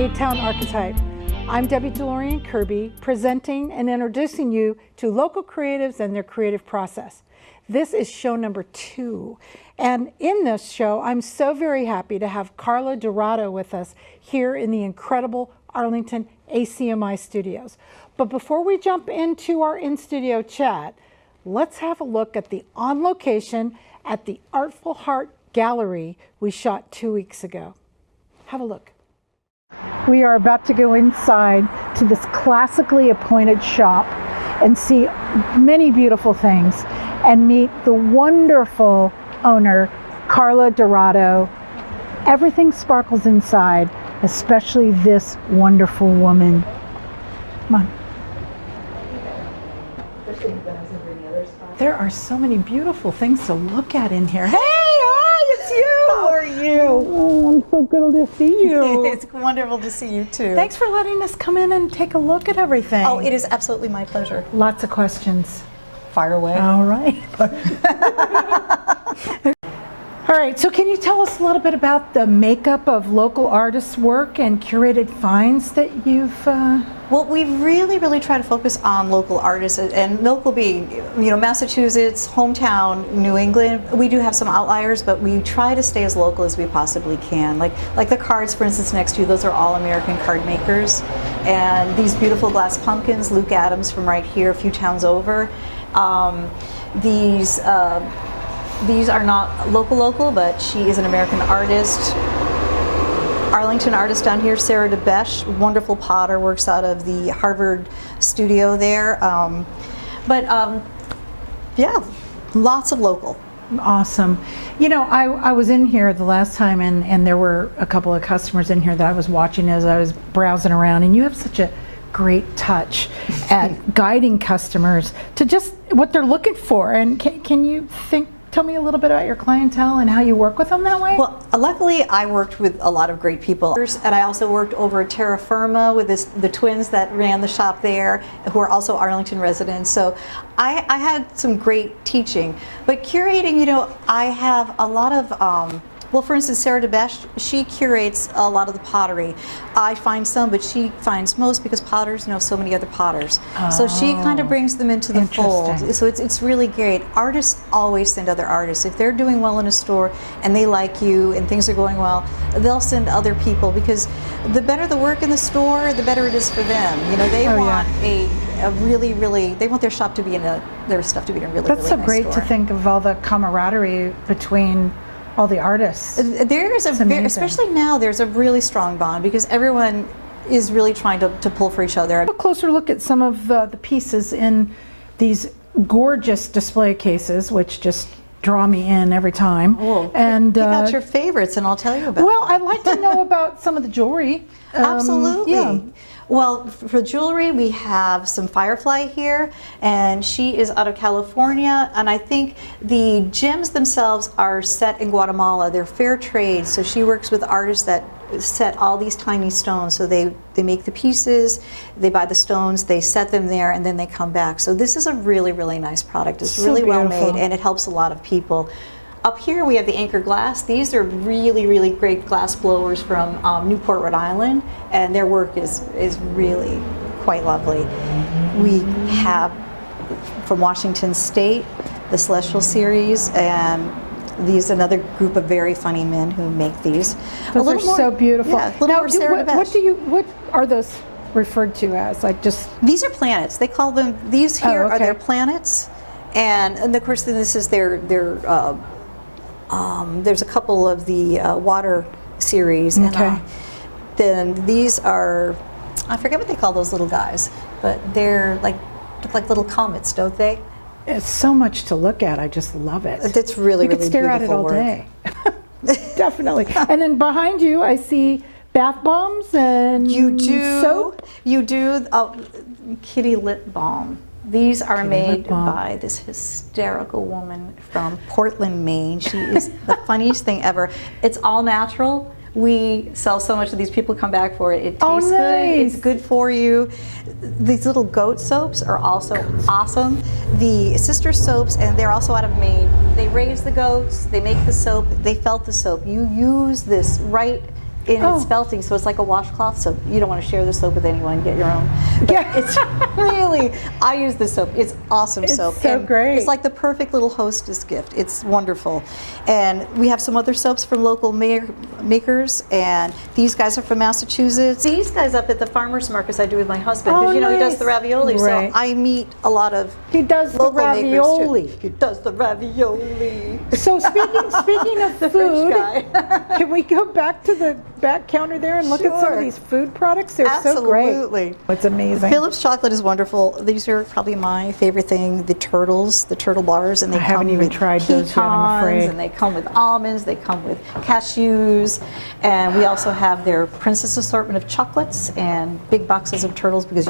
A-Town Archetype. I'm Debbie DeLorean Kirby, presenting and introducing you to local creatives and their creative process. This is show number 2. And in this show, I'm so very happy to have Carla Dorato with us here in the incredible Arlington ACMI studios. But before we jump into our in-studio chat, let's have a look at the on location at the Artful Heart Gallery we shot 2 weeks ago. Have a look. We are about to go inside to this classically appointed shop and see many beautiful things and meet the wonderful owner, Carla Dorato. Everything sparkles inside, especially this wonderful woman. Come on. There are so many beautiful things to look at in here. Hey, hi, it's you. How are you? Oh, I'm so good to see you. It's wonderful to see you too. Thanks for letting us come in and take a look at everything. Oh, it is absolutely my pleasure. Lots of questions. Fire away. All right. All right, so can you tell us a little bit about the makeup of local artists' work and curated finds that you've... Well, we really try to focus on local artists, and local being, Massachusetts, hometown, New England. We do have some outliers, but we try to stay as local as we possibly can. Like the cards, for instance, next to you, those are all American card makers. And these beautiful glass pumpkins, Luke Adams from right here, a few towns over. These are not local, but she is an American artist. Arlington artist down here, Sarah DeBesh, wonderful potter, works out of the Harvard studio there. Yeah, lots of local. Awesome. I was in here the last time and there were a couple of customers in here that I was watching as I was browsing around, and you have such a great touch at guiding customers to just what they're looking for. And can you tell me a little bit about your clientele and how you work with them that way? Well, luckily I worked with a lot of great people, and I also worked over at Terra Firma with the twins that ran the shop there, who are also Arlington residents. So I had some great teaching. But curating, I have a lot of well, for instance, Sarah DeBesh, she curates a lot of the pottery. I find some, but she finds most because potters know so many other potters. Oh, so she kind of brings them into the fold. So it's really great. Artists always send other artists. If they're doing well in a store and they like you and things are going well, they'll send other people, because the better the work in the store, the better it is for them. They want they want their shop to be their stuff to be in a really That's so nice great store. To think of all the camaraderie between all the artists. There's especially now, there's a really strong bond because everyone is really trying to pull for each other. A closer look at some of the pieces in these gorgeous display cases, which just draw me in every time. Oh, and pick out your favorites and I'll tell you about Well, them. I'd like to know about some of the jewelry. Absolutely. Yeah. Well, for jewelry, we have some Firefly here, and she is out of California, and I think the gems themselves are set in Guatemala. They're fair trade, so she works with artists that set all these tiny stones. So they make the pieces, they buy the stones, they set them there, and then they come back. So this is a really nice product. It's really well made, and it helps a lot of people. Up here we have the Anchor Glass. These are really great glass blowers from Newport, Rhode Island, and their work is really quite lovely. We have from Washington State the Celestial series, and these another group of very funny men who make these. Those are so beautiful. Yeah, now, what are those referred to as? Like just these are planets. They call them, these here are their planets, and of course this is their there's a couple of the water series, and then these are, I forget what they call those little guys, but they're like little comets, don't they? It's so much to look at. I just love it. It's really, you could stare at it all day. Definitely. And then behind you, I see bath bombs and soap. You do kitty lip balm. These are made by this hysterical woman from Portland, Maine. She is the funniest thing ever. It's all natural. We sell so much that these people come back for it. It tastes good. It's good for you. These little goat soaps are also awesome. The sister soaps, and they're also out of Maine. They raise the goats, they make the soap, they felt the soap. You use this right in Oh. its felting, so it's like a washcloth. So you don't want to share the soap with anyone. Get your own. But Yeah. it's really. I use this soap. It's awesome It's soap. so and great. It's like the perfect little hostess gift. It's wonderful. And we have some other soaps from local makers, and these guys are from Massachusetts. These guys up at the farmers markets I do with my husband, because Oh, he does nice. the ravioli. Right. So I meet a lot of He does the local makers, too. ravioli. He does the ravioli. So speaking of The food, French guy. can we go back to the back counter there and look at some of Sure. these food products? They're so great. Absolutely. It's amazing. Phillips chocolate is wonderful. These are probably my favorite thing. The turtle bars, and they I haven't come even with tried those yet, I'm pecans, afraid. and they come with almonds. They come with cashews, and we also have their princess assortment of chocolates and big boxes of turtles, because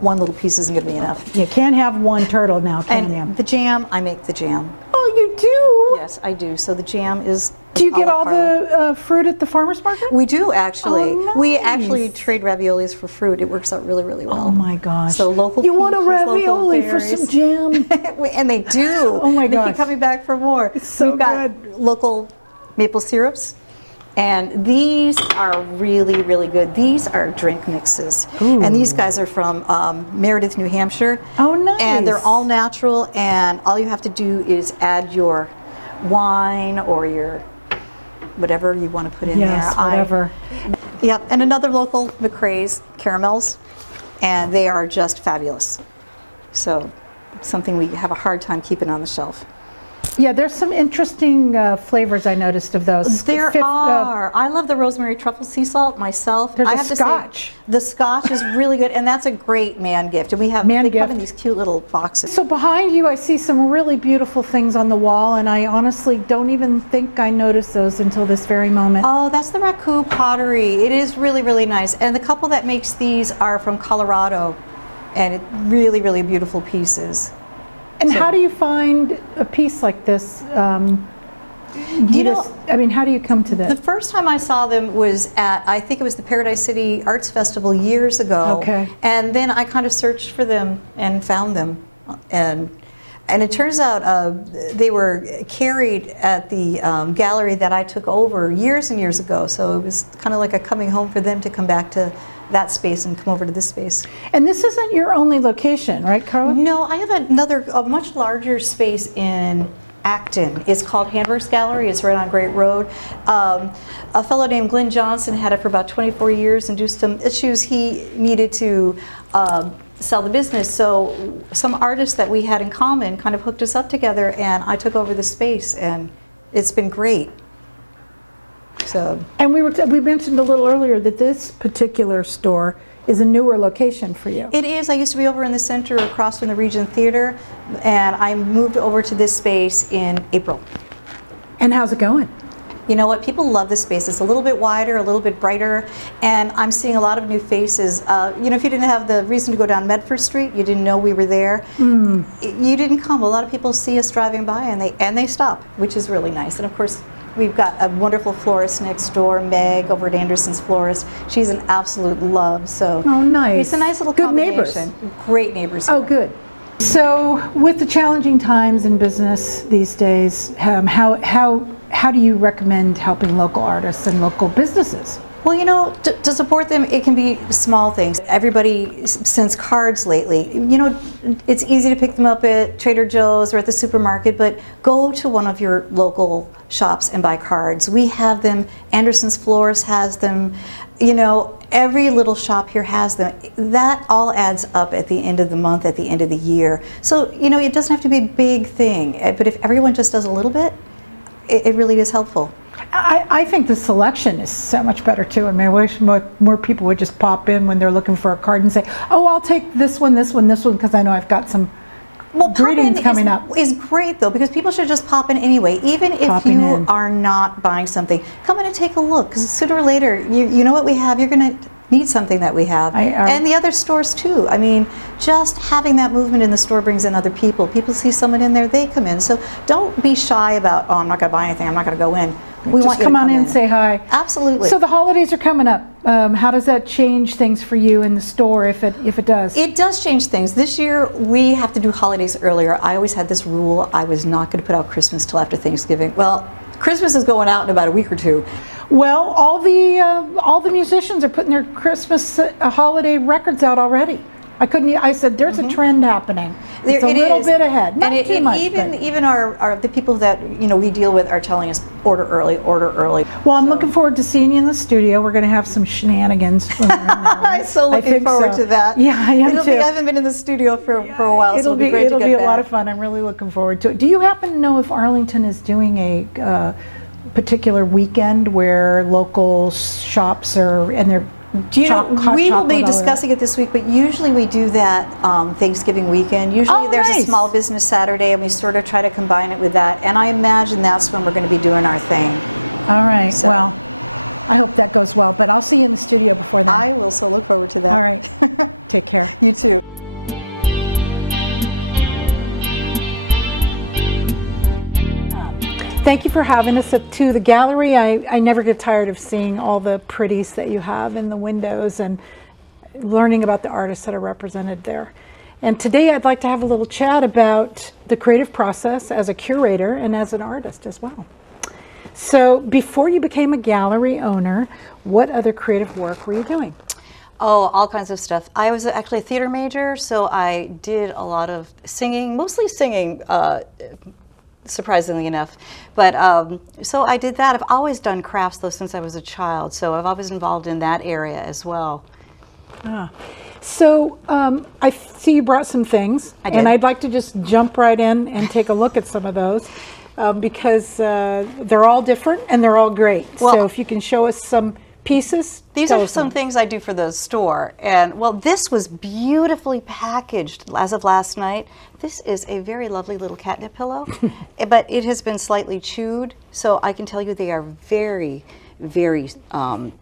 one little piece isn't going to be enough. You can't have one turtle now, can And you? the jam, I make the jam. Oh, you do? Yes, I do. So the jam is. Do you get a la all Carla. the fruit at the farmer's market? We do actually. Oh, We nice. actually trade raviolis for fruit. It works out really, really well. Oh my gosh. So local. You want a peaches, local ravioli for berries. some jam? And they do. Oh my They gosh. keep coming back for more. It's so We've got good. local maple syrups, and these are really, really good. These are drink mixes, and these guys are from Meredith, New Hampshire. Oh, nice. And they're all natural, and all you have to do is add your wine or your whatever you want to put in Yes, there. whatever. Yep, and another local McRae's caramels, and they are just fabulous. So, something we have a hard time keeping on the shelf. Yeah, there's some interesting flavors I noticed of those. There Fifth, are. I love the rosemary truffle sea salt myself. There's I a have to Scotch. say, the Scotch is really good, and that's a great man gift. And we have Man they come gift. in these cute little boxes. So behind you, I see some really beautiful things on the wall, and I honestly don't even think I noticed those until this very moment. Oh, that's the Raku pottery. It is really, really nice. And the couple that makes these are from Colorado, and really, really beautiful pieces. And so- how do you find a piece like this? You know, how do you come to the that? first time I saw them was at, I think it was the Paradise City Arts Festival years ago. Okay. And then I kind of searched for them and found them. And it turns out they were carried at the gallery that I took over years and years ago. So it was kind of like a coming home for them to come back to that space and come over to this space. And this isn't your only location, right, Carla? No, I have a much larger space in Acton. It's called Handworks Gallery. It's right on Great Road. A fellow named Glenn Johnson had it for about 24 years, and due to some issues he needed to sell the business. So some artists that we had in common kind of hooked us up together, and I took over the space, and it's been great. So. And we mentioned a little earlier that this particular store is a newer location for you. It is. I used to be over in the center across from the Regent Theater, and I moved over to this space in April. And how's it going? You know what? People love this space. It's a little bit wider, a little bit brighter, and I'm seeing a lot of new faces. If you didn't have the reason to go down Medford Street, you didn't know we were there, you didn't come. A lot of people see us driving by, and they stop, which is really nice. And of course, we've got a wonderful florist next door, Meg, over at Anderson's Florist. She's an absolute love. So Oh, nice. it's a nice little Good neighbors. combination. Great neighbors. Oh, here. good. So, with the challenging times in business these days, how do you recommend helping local artists and local businesses? Well, to support them, it can be small things. Everybody sends cards lately. It's easy to pick them up at Trader Joe's or at the supermarket, but go to one of your local shops and buy cards. We have them. Anderson's Florist has them. Every little shop here has them. That all adds up at the end of the month, at the end of the year. So, it doesn't have to be a big thing, but if everyone just does a little bit, it really is helpful. I think the selection is so much better too. I mean, I wish more people would just pop in when they're looking for a card and say, "Oh, I'll take this one, because I know I've got some greetings coming up." Is great though, because people should just pop in anyway. Even if Popping you in. are not buying something, come in and take a look, because sooner or later, you know what we have. You're going to need something that we have, and the other stores too. I mean, just having that movement in the store brings in other people. People see someone in there, they come in. So don't be shy about, oh, I'm not going to buy anything, I'm not going to go in. We Just want you come to on in and say hi. Absolutely. So the holidays are coming up. How does that change things for you in the store, if it does? It does change things. This year, we have to do holidays earlier. I always had this rule, I was not going to put out Christmas till after Thanksgiving. Well, Christmas is going out in about a week or two. Well, all the musicians are putting their Christmas holiday records out already. I said, there's a trend happening. It's a little bit ahead, not too much. Even the people that we deal with are telling us order early, order early. Well, I'm looking forward to seeing you in the studio. We're going to have some shenanigans. When we're in there, right? I'm so looking forward to that. Yeah, I am too. I haven't been in the studio for a while, so it'll be great to get back. It'll be a lot of fun. I'm really looking forward to it. Do you happen to know if Arlington is doing a particular weekend where local shops they're we will be discussing it this week, but usually we do that Thanksgiving weekend. Usually there's a small business Saturday, and we sort of try to combine it with that. And I imagine that's when we're going to be doing our thing. All right. So, well, I hope that goes well, but I'll see you in the studio before then. I will, so look forward to that. All right. Take care. You too. Thank you for having us to the gallery. I never get tired of seeing all the pretties that you have in the windows and learning about the artists that are represented there. And today I'd like to have a little chat about the creative process as a curator and as an artist as well. So before you became a gallery owner, what other creative work were you doing? Oh, all kinds of stuff. I was actually a theater major, so I did a lot of singing, mostly singing, surprisingly enough. But so I did that. I've always done crafts though since I was a child, so I've always involved in that area as well. So I see you brought some things, and I'd like to just jump right in and take a look at some of those because they're all different and they're all great. Well, so if you can show us some pieces. These are some things I do for the store. And well, this was beautifully packaged as of last night. This is a very lovely little catnip pillow, but it has been slightly chewed. So I can tell you they are very, very, what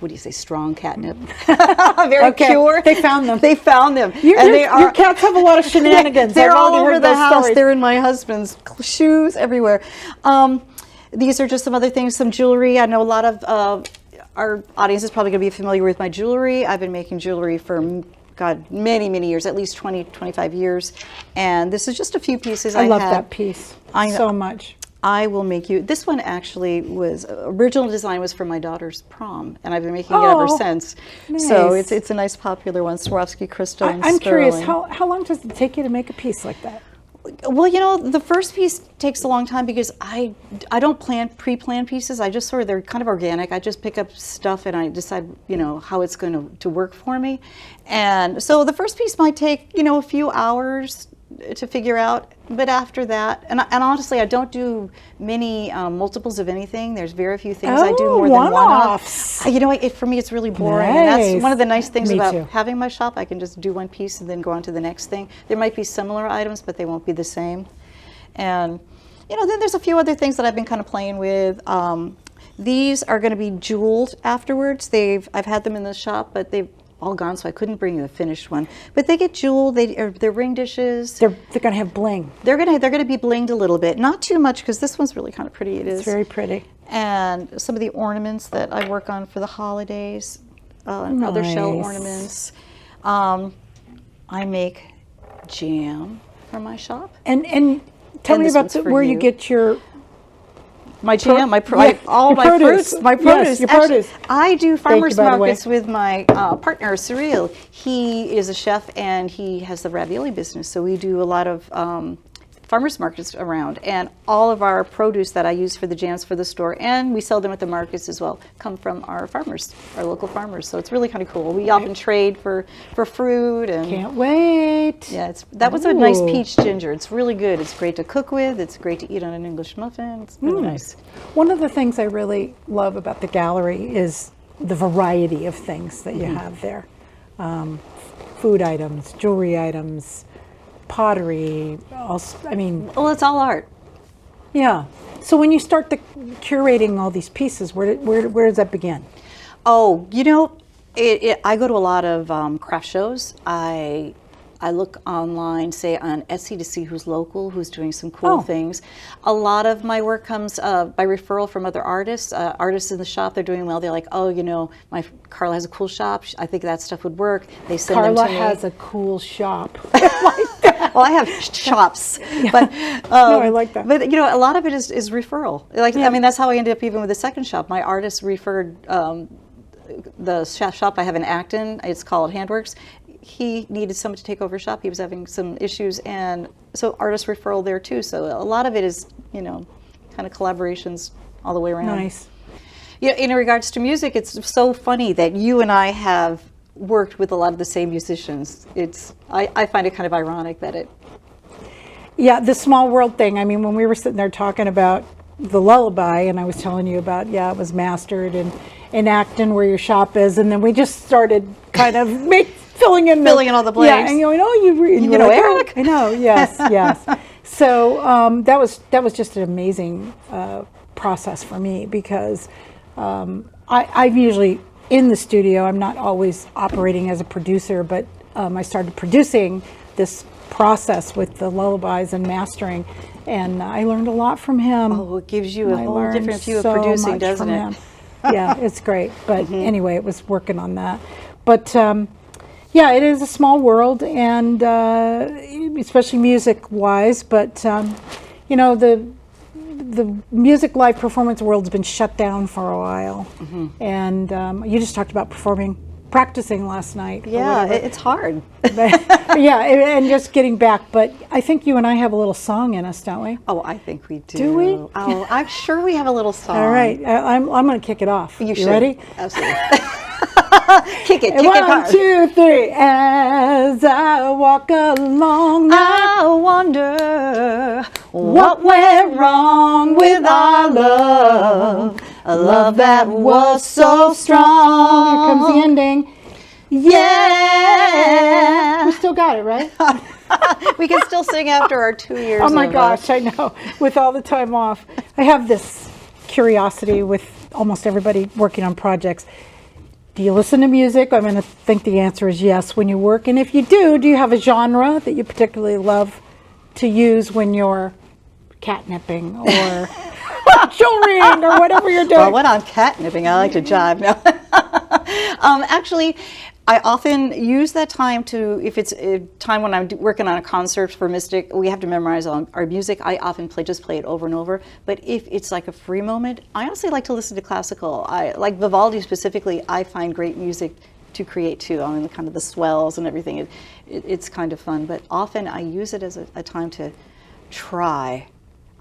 do you say, strong catnip. Very pure. They found them. They found them. Your cats have a lot of shenanigans. They're all over the house. Stories. They're in my husband's shoes everywhere. These are just some other things, some jewelry. I know a lot of our audience is probably going to be familiar with my jewelry. I've been making jewelry for, God, many, many years, at least 20, 25 years. And this is just a few pieces I love that piece so much. I will make you, this one actually was, original design was for my daughter's prom, and I've been making it ever since. Nice. So it's a nice popular one, Swarovski crystal and I'm sterling. curious, how long does it take you to make a piece like that? Well, you know, the first piece takes a long time because I don't pre-plan pieces. I just they're kind of organic. I just pick up stuff and I decide, how it's going to work for me. And so the first piece might take, a few hours to figure out. But after that, and honestly, I don't do many multiples of anything. There's very few things I do more than one-offs. For me, it's really boring. Nice. And that's one of the nice things about too. having my shop. I can just do one piece and then go on to the next thing. There might be similar items, but they won't be the same. And, then there's a few other things that I've been kind of playing with. These are going to be jeweled afterwards. I've had them in the shop, but they've all gone, so I couldn't bring you the finished one. But they get jeweled. They're ring dishes. They're going to have bling. They're going to be blinged a little bit, not too much, because this one's really kind of pretty. It's very pretty. And some of the ornaments that I work on for the holidays, and other shell ornaments. I make jam for my shop. And tell me about where you get your. My jam, all my fruits, my produce. Yes, your produce. Actually, I do farmers markets with my partner, Cyril. He is a chef and he has the ravioli business. So we do a lot of farmers markets around. And all of our produce that I use for the jams for the store, and we sell them at the markets as well, come from our farmers, our local farmers. So it's really kind of cool. We often trade for fruit. And can't wait. Yeah, that was a nice peach ginger. It's really good. It's great to cook with. It's great to eat on an English muffin. It's really nice. One of the things I really love about the gallery is the variety of things that you have there. Food items, jewelry items, pottery. Well, it's all art. Yeah. So when you start curating all these pieces, where does that begin? Oh, I go to a lot of craft shows. I look online, say on Etsy, to see who's local, who's doing some cool things. A lot of my work comes by referral from other artists. Artists in the shop, they're doing well. They're like, my Carla has a cool shop. I think that stuff would work. They send them to me. Carla has a cool shop. Like that. Well, I have shops, but No, I like that. But a lot of it is referral. Like, I mean, that's how I ended up even with the second shop. My artist referred the shop I have in Acton. It's called Handworks. He needed someone to take over shop. He was having some issues, and so artist referral there too. So a lot of it is, kind of collaborations all the way around. Nice. In regards to music, it's so funny that you and I have worked with a lot of the same musicians. I find it kind of ironic that it. Yeah, the small world thing. I mean, when we were sitting there talking about the lullaby, and I was telling you about, it was mastered in Acton where your shop is, and then we just started kind of filling in all the blanks. Yeah, and going, you know, Eric. I know, yes, yes. So that was just an amazing process for me, because I'm usually in the studio. I'm not always operating as a producer, but I started producing this process with the lullabies and mastering, and I learned a lot from him. Oh, it gives you a whole different view of producing, doesn't it? Yeah, it's great. But anyway, it was working on that. But yeah, it is a small world, and especially music-wise. But the music live performance world's been shut down for a while, and you just talked about practicing last night. Yeah, it's hard. But, yeah, and just getting back. But I think you and I have a little song in us, don't we? Oh, I think we do. Do we? Oh, I'm sure we have a little song. All right, I'm going to kick it off. You should. Ready? Absolutely. Kick it hard. 1, 2, 3. As I walk along, I wonder what went wrong with our love. A love that was so strong. Here comes the ending. Yeah. We still got it, right? We can still sing after our 2 years. Oh my gosh, I know. With all the time off. I have this curiosity with almost everybody working on projects. Do you listen to music? I'm going to think the answer is yes when you work. And if you do you have a genre that you particularly love to use when you're catnipping or jewelrying or whatever you're doing? Well, when I'm catnipping, I like to jive now. Actually, I often use that time to, if it's a time when I'm working on a concert for Mystic, we have to memorize our music. I often just play it over and over. But if it's like a free moment, I honestly like to listen to classical. I like Vivaldi specifically. I find great music to create too. I mean, kind of the swells and everything. It's kind of fun. But often I use it as a time to try.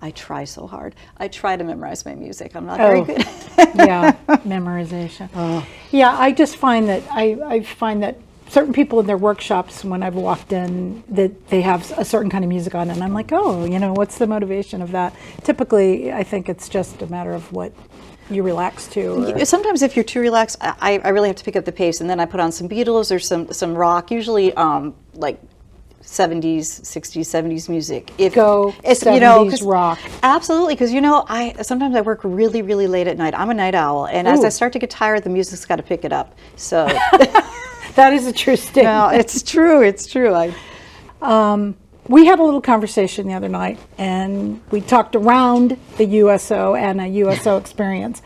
I try so hard. I try to memorize my music. I'm not very good. Yeah, memorization. Yeah, I just find that I find that certain people in their workshops, when I've walked in, that they have a certain kind of music on, and I'm like, oh, what's the motivation of that? Typically, I think it's just a matter of what you relax to. Sometimes if you're too relaxed, I really have to pick up the pace, and then I put on some Beatles or some rock, usually like 70s, 60s, 70s music. Go 70s rock. Absolutely, because sometimes I work really, really late at night. I'm a night owl, and as I start to get tired, the music's got to pick it up. So that is a true statement. No, it's true. It's true. We had a little conversation the other night, and we talked around the USO and a USO experience,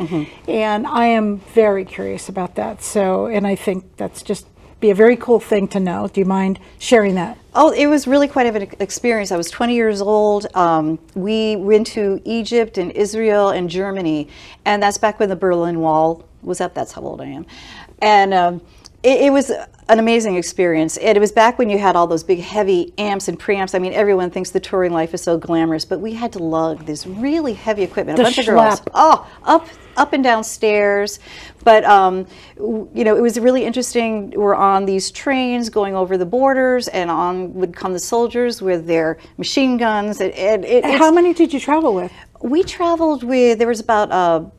and I am very curious about that. So, and I think that's just be a very cool thing to know. Do you mind sharing that? Oh, it was really quite an experience. I was 20 years old. We went to Egypt and Israel and Germany, and that's back when the Berlin Wall was up. That's how old I am. And it was an amazing experience. And it was back when you had all those big heavy amps and preamps. I mean, everyone thinks the touring life is so glamorous, but we had to lug this really heavy equipment. A bunch of girls. Oh, up and down stairs. But, it was really interesting. We're on these trains going over the borders, and on would come the soldiers with their machine guns. How many did you travel with? We traveled with, there was about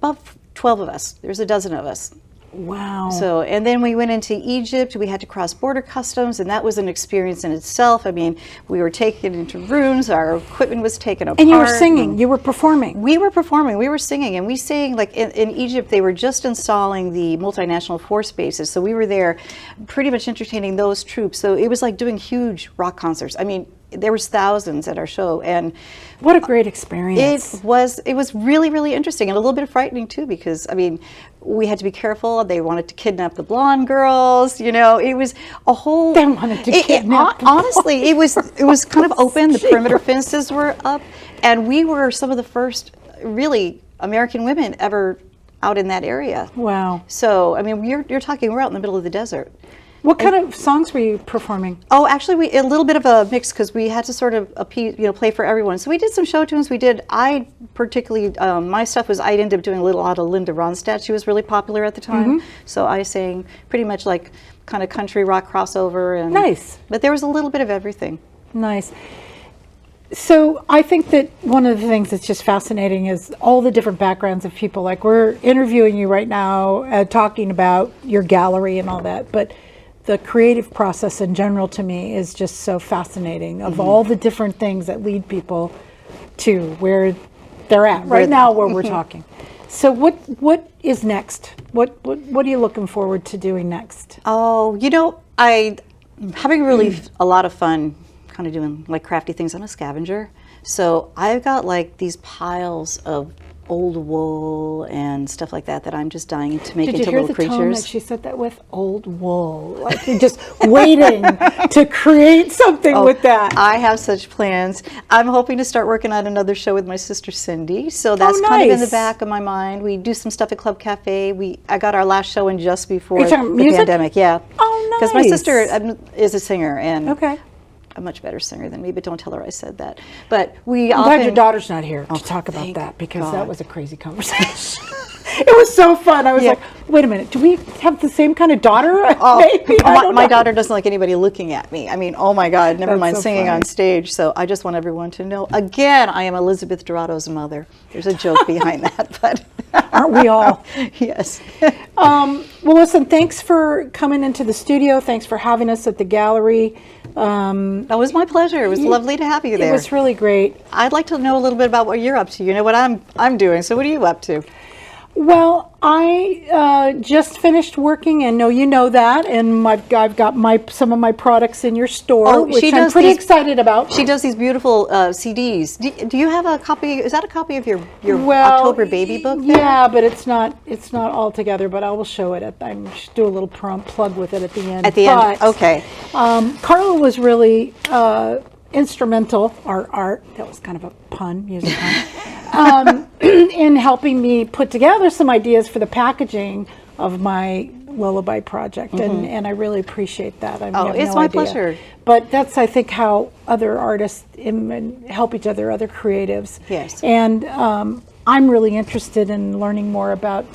12 of us. There's a dozen of us. Wow. So, and then we went into Egypt. We had to cross border customs, and that was an experience in itself. I mean, we were taken into rooms. Our equipment was taken apart. And you were singing. You were performing. We were performing. We were singing, and we sang like in Egypt. They were just installing the multinational force bases, so we were there, pretty much entertaining those troops. So it was like doing huge rock concerts. I mean, there was thousands at our show, and What a great experience. it was really, really interesting and a little bit frightening too, because I mean, we had to be careful. They wanted to kidnap the blonde girls. You know, it was a whole. They wanted to kidnap. Honestly, it was kind of open. The perimeter fences were up, and we were some of the first really American women ever out in that area. Wow. So I mean, you're talking, we're out in the middle of the desert. What kind of songs were you performing? Oh, actually, a little bit of a mix, because we had to sort of play for everyone. So we did some show tunes. I particularly, my stuff was, I ended up doing a little out of Linda Ronstadt. She was really popular at the time. So I sang pretty much like kind of country rock crossover. And, Nice. But there was a little bit of everything. Nice. So I think that one of the things that's just fascinating is all the different backgrounds of people. Like, we're interviewing you right now, talking about your gallery and all that, but the creative process in general to me is just so fascinating, of all the different things that lead people to where they're at right now, where we're talking. So what is next? What are you looking forward to doing next? Oh, you know, I'm having really a lot of fun kind of doing like crafty things. I'm a scavenger. So I've got like these piles of old wool and stuff like that I'm just dying to make into little Did you hear the creatures. tone that she said that with? Old wool. Like, you're just waiting to create something with that. I have such plans. I'm hoping to start working on another show with my sister Cindy. So that's kind of in the nice. back of my mind. We do some stuff at Club Cafe. I got our last show in just before You're talking the music? pandemic. Yeah. Oh, Because my nice. sister is a singer, and Okay. a much better singer than me, but don't tell her I said that. But we I'm often... glad your daughter's not here to talk about thank that, because God. that was a crazy conversation. It was so fun. I was Yeah. like, wait a minute, do we have the same kind of daughter? Oh, Maybe? I don't my know. daughter doesn't like anybody looking at me. I mean, oh my God, never That's mind so singing funny. on stage. So I just want everyone to know, again, I am Elizabeth Dorato's mother. There's a joke behind that, but... Aren't we all? Yes. Well, listen, thanks for coming into the studio. Thanks for having us at the gallery. That was my pleasure. It was lovely to have you there. It was really great. I'd like to know a little bit about what you're up to. You know what I'm doing. So what are you up to? Well, I just finished working, and you know that, and I've got some of my products in your store, Oh, which she I'm does pretty these- excited about. She does these beautiful CDs. Do you have a copy? Is that a copy of your Well, October baby book there? Yeah, but it's not all together. But I will show it. I'm just do a little plug with it at the end. At the end. But, Okay. Carla was really instrumental. Art. That was kind of a pun, music pun. In helping me put together some ideas for the packaging of my Lullaby project, and I really appreciate that. I mean, you have it's no my idea. pleasure. But that's, I think, how other artists help each other, other creatives. Yes. And I'm really interested in learning more about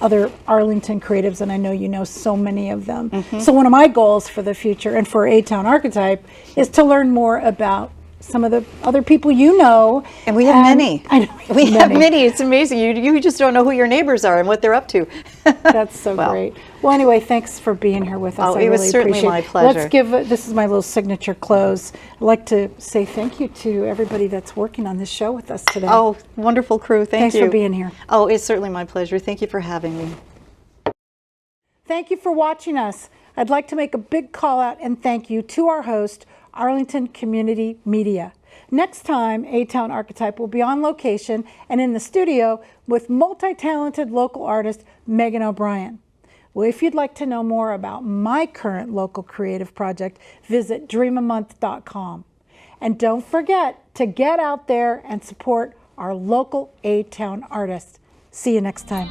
other Arlington creatives, and I know you know so many of them. So one of my goals for the future and for A-Town Archetype is to learn more about some of the other people you know. And we have many. I know We have many. It's amazing. You just don't know who your neighbors are and what they're up to. That's so Well. great. Well, anyway, thanks for being here with us. Oh, I it was really certainly appreciate my it. pleasure. Let's give this is my little signature close. I'd like to say thank you to everybody that's working on this show with us today. Oh, wonderful crew. Thanks you. for being here. Oh, it's certainly my pleasure. Thank you for having me. Thank you for watching us. I'd like to make a big call out and thank you to our host, Arlington Community Media. Next time, A-Town Archetype will be on location and in the studio with multi-talented local artist Megan O'Brien. Well, if you'd like to know more about my current local creative project, visit dreamamonth.com. And don't forget to get out there and support our local A-Town artists. See you next time.